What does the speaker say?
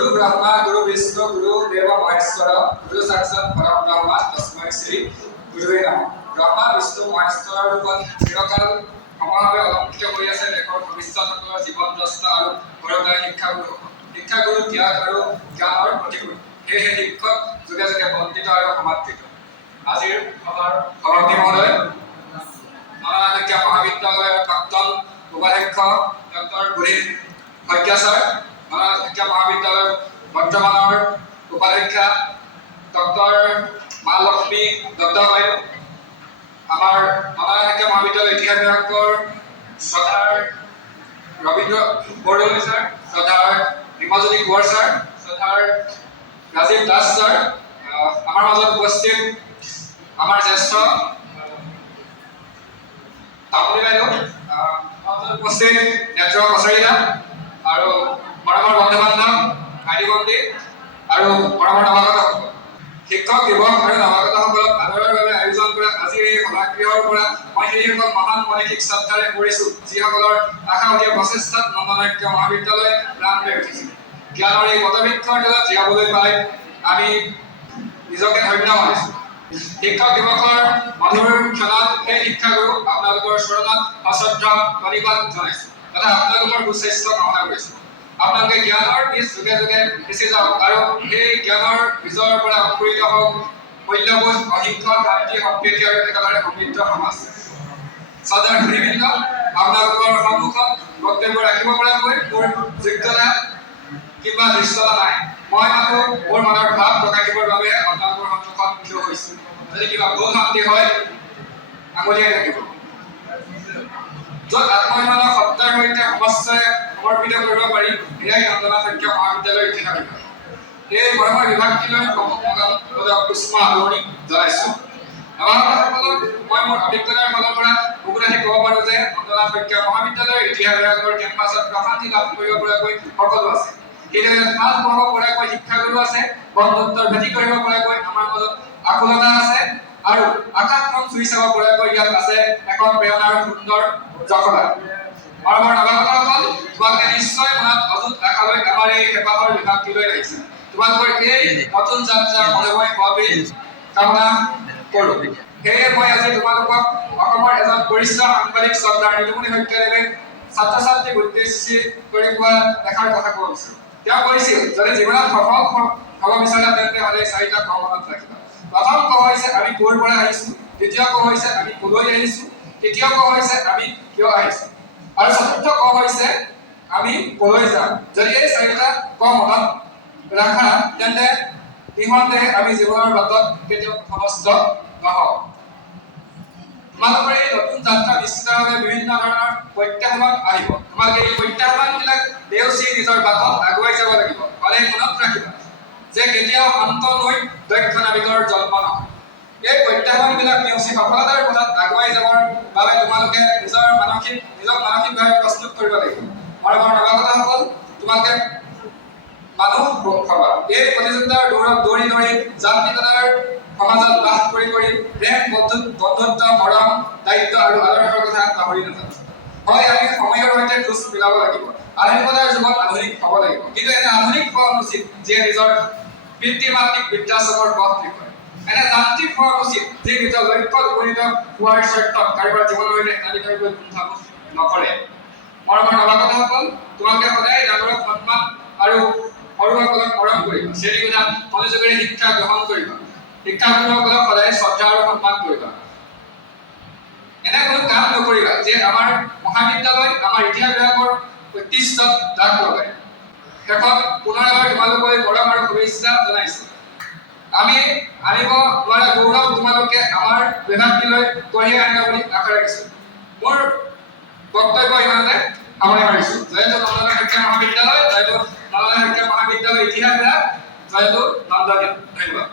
गुरु ब्रह्मा गुरु विष्णु गुरु देव महेश्वर गुरु साक्षात परम ब्रह्म तस्मै श्री गुरुवे नमः। ब्रह्मा विष्णु महेश्वৰৰ ৰূপত চিৰকাল সমানভাৱে অলংকৃত হৈ আছে দেশৰ ভৱিষ্যতসকলৰ জীৱন দ্ৰষ্টা আৰু বৰদায়ী শিক্ষাগুৰু। শিক্ষাগুৰু ত্যাগ আৰু জ্ঞানৰ প্ৰতিগুৰু, সেয়েহে শিক্ষক যুগে যুগে বন্দিত আৰু সমাদৃত। আজিৰ সভাৰ সভাপতি মহোদয়, নৰনাৰায়ণ মহাবিদ্যালয়ৰ প্ৰাক্তন উপাধ্যক্ষ ডক্টৰ বুঢ়ী শইকীয়া ছাৰ, নৰনাৰায়ণ মহাবিদ্যালয়ৰ বৰ্তমানৰ উপাধ্যক্ষা ডক্টৰ মা লক্ষ্মী দত্তা বাইদেউ, আমাৰ নৰনাৰায়ণ মহাবিদ্যালয় ইতিহাস বিভাগৰ শ্ৰদ্ধাৰ ৰবীন্দ্ৰ বৰদলৈ ছাৰ, শ্ৰদ্ধাৰ হিমজ্যোতি কোঁৱৰ ছাৰ, শ্ৰদ্ধাৰ ৰাজীৱ দাস ছাৰ, আমাৰ মাজত উপস্থিত আমাৰ জ্যেষ্ঠ তামুলী বাইদেউ, উপস্থিত নেত্ৰ কছাৰীদা আৰু মৰমৰ বন্ধু বান্ধৱ ভাইটি ভণ্টি আৰু মৰমৰ নৱাগতসকল, শিক্ষক দিৱস আৰু নৱাগতসকলক আদৰৰ বাবে আয়োজন কৰা আজিৰ এই সভাগৃহৰ পৰা মই সেইসকল মহান মনীষীক শ্ৰদ্ধাৰে কৰিছো যিসকলৰ আশাবাদীয় প্ৰচেষ্টাত নৰনাৰায়ণ মহাবিদ্যালয় প্ৰাণ পাই উঠিছিল। জ্ঞানৰ এই বটবৃক্ষৰ তলত জীয়াবলৈ পাই আমি নিজকে ধন্য মানিছো। শিক্ষক দিৱসৰ মধুৰ ক্ষণত সেই শিক্ষাগুৰু আপোনালোকৰ চৰণত সশ্ৰদ্ধ প্ৰণিপাত জনাইছো তথা আপোনালোকৰ সুস্বাস্থ্য কামনা কৰিছো। আপোনালোকে জ্ঞানৰ বীজ যুগে যুগে সিঁচি যাওক আৰু সেই জ্ঞানৰ বীজৰ পৰা অংকুৰিত হওক মূল্যবোধ, অহিংসা, শান্তি, সম্প্ৰীতি আৰু একেবাৰে সমৃদ্ধ সমাজ। শ্ৰদ্ধাৰ সুধীবৃন্দ, আপোনালোকৰ সন্মুখত বক্তব্য ৰাখিব পৰাকৈ মোৰ যোগ্যতা কিংবা দৃশ্যতা নাই। মই মাথো মোৰ মনৰ ভাৱ প্ৰকাশিবৰ বাবে আপোনালোকৰ সন্মুখত থিয় হৈছো। যদি কিবা ভুল ভ্ৰান্তি হয় আঙুলিয়াই থাকিব। য'ত আত্মসন্মানৰ সত্তাৰ সৈতে সমস্যাৰে সমৰ্পিত কৰিব পাৰি এয়াই নৰনাৰায়ণ মহাবিদ্যালয়ৰ ইতিহাস বিভাগ। এই মৰমৰ বিভাগটিলৈ উষ্ম আদৰণি জনাইছো। নৱাগতসকলক মই মোৰ অভিজ্ঞতাৰ ফালৰ পৰা বুকুলাঠি ক'ব পাৰো যে নৰনাৰায়ণ মহাবিদ্যালয়ৰ ইতিহাস বিভাগৰ কেম্পাছত প্ৰশান্তি লাভ কৰিব পৰাকৈ সকলো আছে। সেইদৰে সাজ বহাব পৰাকৈ শিক্ষাগুৰু আছে, বন্ধুত্বৰ ভেটি কৰিব পৰাকৈ আমাৰ মাজত আকুলতা আছে আৰু আকাশখন চুই চাব পৰাকৈ ইয়াত আছে এখন প্ৰেৰণাৰ সুন্দৰ জখলা। মৰমৰ নৱাগতসকল, তোমালোকে নিশ্চয় মনত অযুত আশালৈ আমাৰ এই হেঁপাহৰ বিভাগটিলৈ আহিছে। তোমালোকৰ এই নতুন যাত্ৰা মনোময় হোৱাকৈ কামনা কৰোঁ। সেয়ে মই আজি তোমালোকক অসমৰ এজন বৰিষ্ঠ সাংবাদিক শ্ৰদ্ধাৰ নীলমণি শইকীয়াদেৱে ছাত্ৰ ছাত্ৰীক উদ্দেশ্যি কৰি কোৱা দেখাৰ কথা ক'ব বিচাৰোঁ। তেওঁ কৈছিল, যদি জীৱনত সফল হ'ব বিচাৰা তেন্তে হ'লে চাৰিটা ক মনত ৰাখিবা। প্ৰথম ক হৈছে আমি ক'ৰ পৰা আহিছো, দ্বিতীয় ক হৈছে আমি ক'লৈ আহিছো, তৃতীয় ক হৈছে আমি কিয় আহিছো আৰু চতুৰ্থ ক হৈছে আমি ক'লৈ যাম। যদি এই চাৰিটা ক মনত ৰাখা তেন্তে ইহঁতে আমি জীৱনৰ বাটত কেতিয়াও সমস্ত নহওঁ। তোমালোকৰ এই নতুন যাত্ৰা নিশ্চিতভাৱে বিভিন্ন ধৰণৰ প্ৰত্যাহ্বান আহিব। তোমালোকে এই প্ৰত্যাহ্বানবিলাক দেউচি নিজৰ বাটত আগুৱাই যাব লাগিব। সদায় মনত ৰাখিবা যে কেতিয়াও অন্ত নৈ দক্ষ নাবিকৰ জন্ম নহয়। এই প্ৰত্যাহ্বানবিলাক নেওচি সফলতাৰ পথত আগুৱাই যাবৰ বাবে তোমালোকে নিজক মানসিকভাৱে প্ৰস্তুত কৰিব লাগিব। মৰমৰ নৱাগতসকল, তোমালোকে মানুহ হবা। এই প্ৰতিযোগিতাৰ দৌৰত দৌৰি দৌৰি যান্ত্ৰিকতাৰ সমাজত বাস কৰি প্ৰেম, বন্ধুত্ব, মৰম, দায়িত্ব আৰু আদৰ্শৰ কথা পাহৰি নাযাব। হয়, আমি সময়ৰ সৈতে খোজ মিলাব লাগিব। আধুনিকতাৰ যুগত আধুনিক হ'ব লাগিব, কিন্তু এনে আধুনিক হোৱা উচিত যিয়ে নিজৰ পিতৃ মাতৃক বৃদ্ধাশ্ৰমৰ পথ দেখুৱায়। এনে যান্ত্ৰিক হোৱা উচিত যি নিজৰ লক্ষ্যত উপনীত হোৱাৰ স্বাৰ্থত কাৰোবাৰ জীৱনৰ সৈতে তালিকাকৈ কুণ্ঠাবোধ নকৰে। মৰমৰ নৱাগতসকল, তোমালোকে সদায় ডাঙৰক সন্মান আৰু সৰুসকলক মৰম কৰিবা। শ্ৰেণীকোঠাত মনোযোগেৰে শিক্ষা গ্ৰহণ কৰিবা। শিক্ষাগুৰুসকলক সদায় শ্ৰদ্ধা আৰু সন্মান কৰিবা। এনে কোনো কাম নকৰিবা যে আমাৰ মহাবিদ্যালয়, আমাৰ ইতিহাস বিভাগৰ ঐতিহ্যত দাগ লগায়। শেষত পুনৰ এবাৰ তোমালোকলৈ মৰম আৰু শুভেচ্ছা জনাইছো। আমি আনিব নোৱাৰা গৌৰৱ তোমালোকে আমাৰ বিভাগটিলৈ কঢ়িয়াই আনিবা বুলি আশা ৰাখিছো। মোৰ বক্তব্য ইমানতে সামৰণি মাৰিছো। জয়তু নৰনাৰায়ণ মহাবিদ্যালয়, জয়তু নৰনাৰায়ণ মহাবিদ্যালয় ইতিহাস বিভাগ, জয়তু নন্দনীয়। ধন্যবাদ।